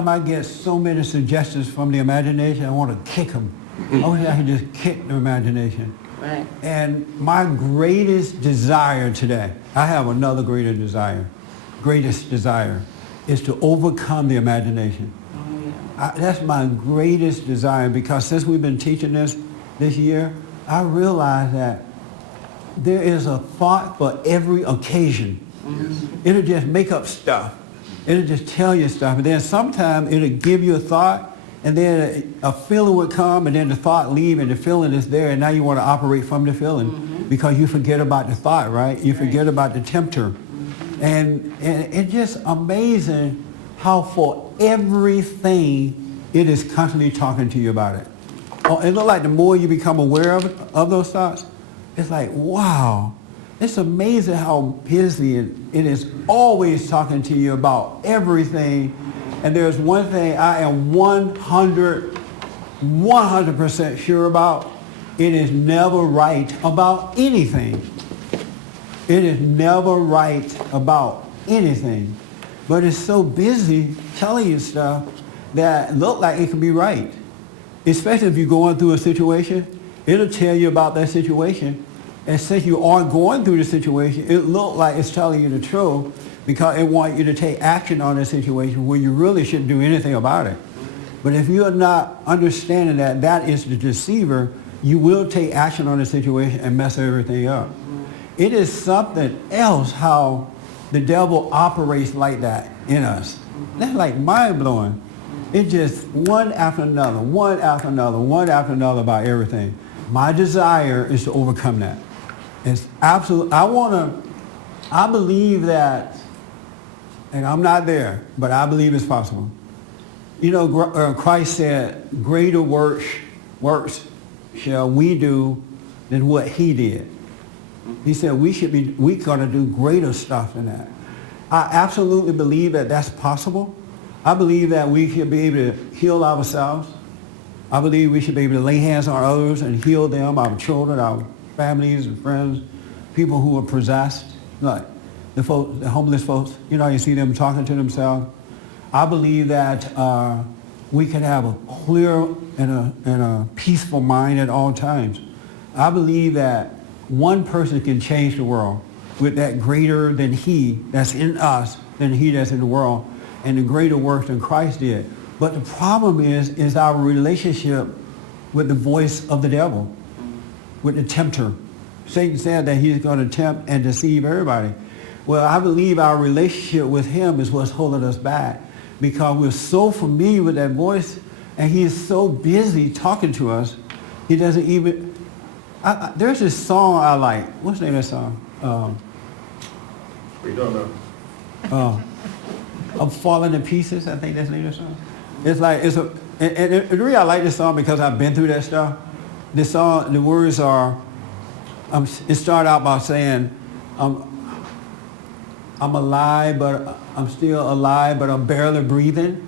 sometimes I get so many suggestions from the imagination, I want to kick them. I wish I could just kick the imagination. Right. And my greatest desire today, I have another greatest desire, is to overcome the imagination. That's my greatest desire, because since we've been teaching this year, I realize that there is a thought for every occasion. It'll just make up stuff. It'll just tell you stuff. And then sometimes it'll give you a thought, and then a feeling would come, and then the thought leave, and the feeling is there, and now you want to operate from the feeling because you forget about the thought, right? You forget about the tempter. And it's just amazing how for everything it is constantly talking to you about it. It looks like the more you become aware of those thoughts, it's like, wow, it's amazing how busy it is, always talking to you about everything. And there's one thing I am 100% sure about. It is never right about anything. It is never right about anything. But it's so busy telling you stuff that look like it can be right. Especially if you're going through a situation, it'll tell you about that situation. And since you aren't going through the situation, it looks like it's telling you the truth because it wants you to take action on the situation where you really shouldn't do anything about it. But if you're not understanding that that is the deceiver, you will take action on the situation and mess everything up. It is something else how the devil operates like that in us. That's like mind-blowing. It's just one after another, one after another, one after another about everything. My desire is to overcome that. It's absolute. I believe that, and I'm not there, but I believe it's possible. You know, Christ said, greater works shall we do than what he did. He said we're going to do greater stuff than that. I absolutely believe that that's possible. I believe that we should be able to heal ourselves. I believe we should be able to lay hands on others and heal them, our children, our families and friends, people who are possessed, like the homeless folks. You know, you see them talking to themselves. I believe that we can have a clear and a peaceful mind at all times. I believe that one person can change the world with that greater than he that's in us than he that's in the world, and the greater work than Christ did. But the problem is our relationship with the voice of the devil, with the tempter. Satan said that he's going to tempt and deceive everybody. Well, I believe our relationship with him is what's holding us back, because we're so familiar with that voice, and he is so busy talking to us, he doesn't even... there's this song I like. What's the name of that song? We don't know. I'm Falling to Pieces, I think that's the name of the song. It's like, and the reason I like this song because I've been through that stuff. This song, the words are, it started out by saying, I'm alive, but I'm still alive, but I'm barely breathing.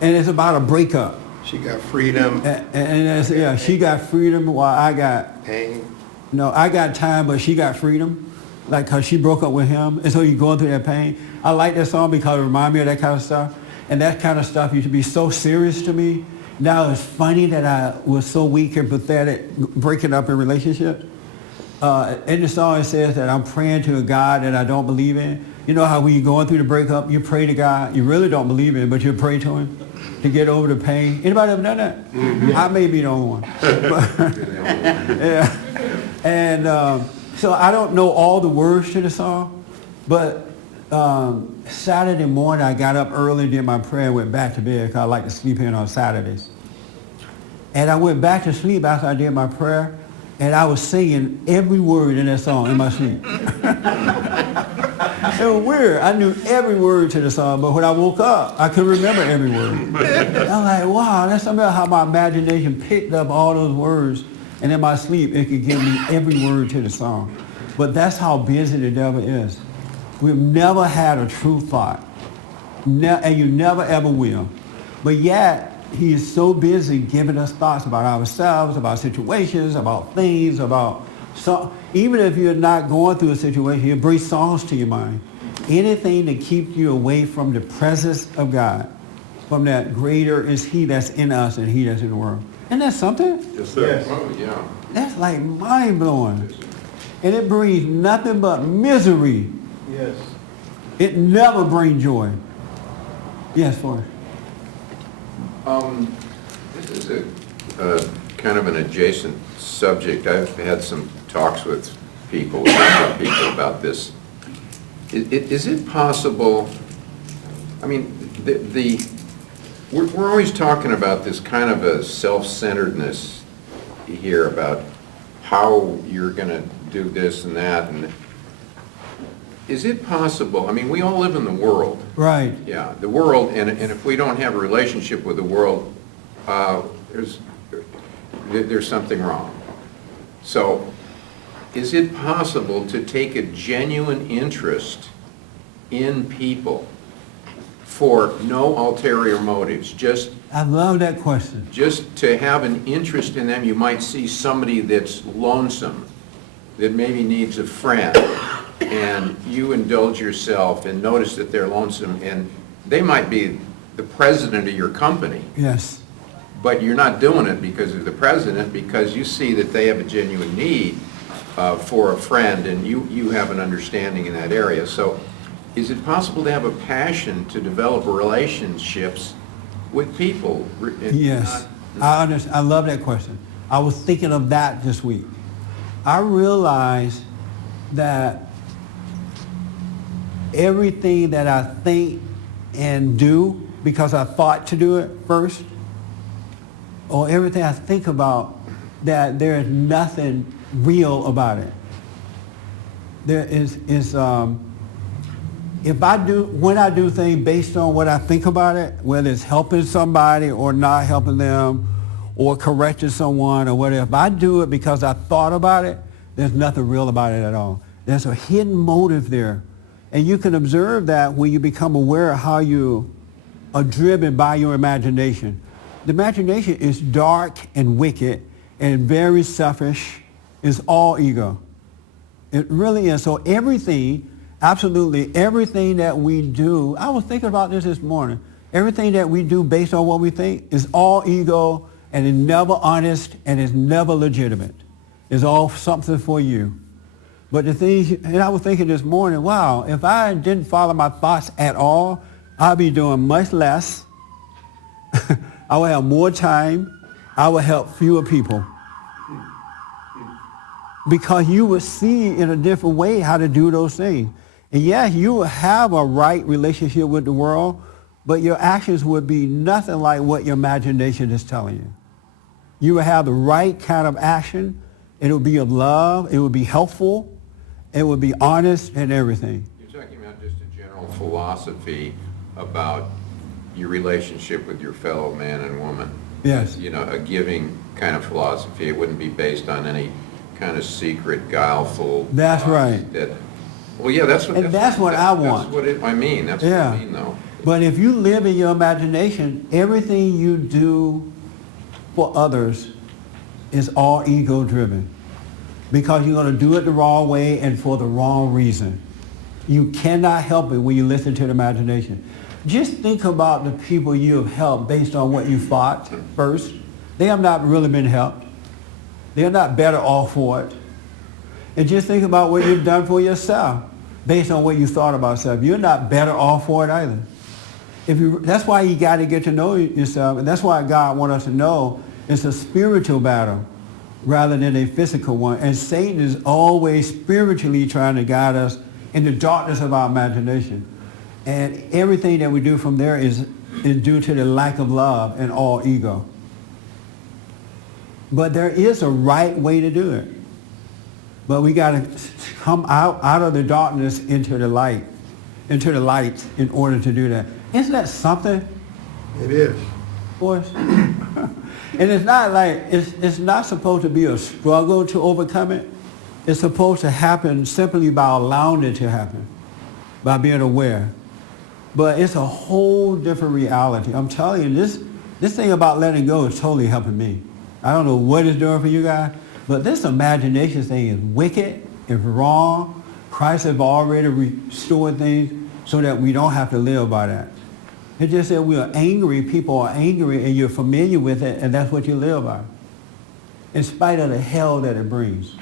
And it's about a breakup. She got freedom. And she got freedom while I got pain. No, I got time, but she got freedom. Like, because she broke up with him, and so you're going through that pain. I like that song because it reminds me of that kind of stuff. And that kind of stuff used to be so serious to me. Now it's funny that I was so weak and pathetic breaking up in relationships. In the song it says that I'm praying to a God that I don't believe in. You know how when you're going through the breakup, you pray to God, you really don't believe in, but you pray to him to get over the pain. Anybody ever done that? Mm-hmm. I may be the only one. Yeah. And so I don't know all the words to the song, but Saturday morning I got up early, did my prayer, and went back to bed because I like to sleep in on Saturdays. And I went back to sleep after I did my prayer, and I was singing every word in that song in my sleep. It was weird. I knew every word to the song, but when I woke up, I couldn't remember every word. I'm like, wow, that's something about how my imagination picked up all those words, and in my sleep, it could give me every word to the song. But that's how busy the devil is. We've never had a true thought, and you never ever will. But yet, he is so busy giving us thoughts about ourselves, about situations, about things, about... So even if you're not going through a situation, he'll bring songs to your mind. Anything to keep you away from the presence of God. from that. Greater is he that's in us than he that's in the world. Isn't that something? Yes, sir. Yes. Oh, yeah. That's like mind-blowing. And it brings nothing but misery. Yes. It never brings joy. Yes, Forrest. This is a kind of an adjacent subject. I've had some talks with people about this. Is it possible, I mean, we're always talking about this kind of a self-centeredness here about how you're going to do this and that. And is it possible, I mean, we all live in the world. Right. Yeah, the world, and if we don't have a relationship with the world, there's something wrong. So, is it possible to take a genuine interest in people for no ulterior motives, I love that question. just to have an interest in them? You might see somebody that's lonesome, that maybe needs a friend, and you indulge yourself and notice that they're lonesome, and they might be the president of your company, Yes. but you're not doing it because of the president, because you see that they have a genuine need for a friend, and you have an understanding in that area. So is it possible to have a passion to develop relationships with people? Yes. I understand. I love that question. I was thinking of that this week. I realized that everything that I think and do, because I thought to do it first, or everything I think about, that there is nothing real about it. There is when I do things based on what I think about it, whether it's helping somebody or not helping them, or correcting someone or whatever, if I do it because I thought about it, there's nothing real about it at all. There's a hidden motive there. And you can observe that when you become aware of how you are driven by your imagination. The imagination is dark and wicked and very selfish. It's all ego. It really is. So everything, absolutely everything that we do, I was thinking about this morning, everything that we do based on what we think is all ego, and it's never honest, and it's never legitimate. It's all something for you. But the thing, and I was thinking this morning, wow, if I didn't follow my thoughts at all, I'd be doing much less. I would have more time. I would help fewer people. Because you would see in a different way how to do those things. And yes, you will have a right relationship with the world, but your actions would be nothing like what your imagination is telling you. You will have the right kind of action. It will be of love. It will be helpful. It will be honest and everything. You're talking about just a general philosophy about your relationship with your fellow man and woman. Yes. You know, a giving kind of philosophy. It wouldn't be based on any kind of secret, guileful. That's thoughts right. Well, yeah, that's what. That's what I want. That's what I mean. That's what I mean, though. But if you live in your imagination, everything you do for others is all ego-driven, because you're going to do it the wrong way and for the wrong reason. You cannot help it when you listen to the imagination. Just think about the people you have helped based on what you thought first. They have not really been helped. They're not better off for it. And just think about what you've done for yourself based on what you thought about yourself. You're not better off for it either. That's why you got to get to know yourself, and that's why God wants us to know it's a spiritual battle rather than a physical one. And Satan is always spiritually trying to guide us in the darkness of our imagination. And everything that we do from there is due to the lack of love and all ego. But there is a right way to do it. But we got to come out of the darkness into the light in order to do that. Isn't that something? It is. Of course. And it's not like, it's not supposed to be a struggle to overcome it. It's supposed to happen simply by allowing it to happen, by being aware. But it's a whole different reality. I'm telling you, this thing about letting go is totally helping me. I don't know what it's doing for you guys, but this imagination thing is wicked, it's wrong. Christ has already restored things so that we don't have to live by that. It's just that we are angry, people are angry, and you're familiar with it, and that's what you live by, in spite of the hell that it brings.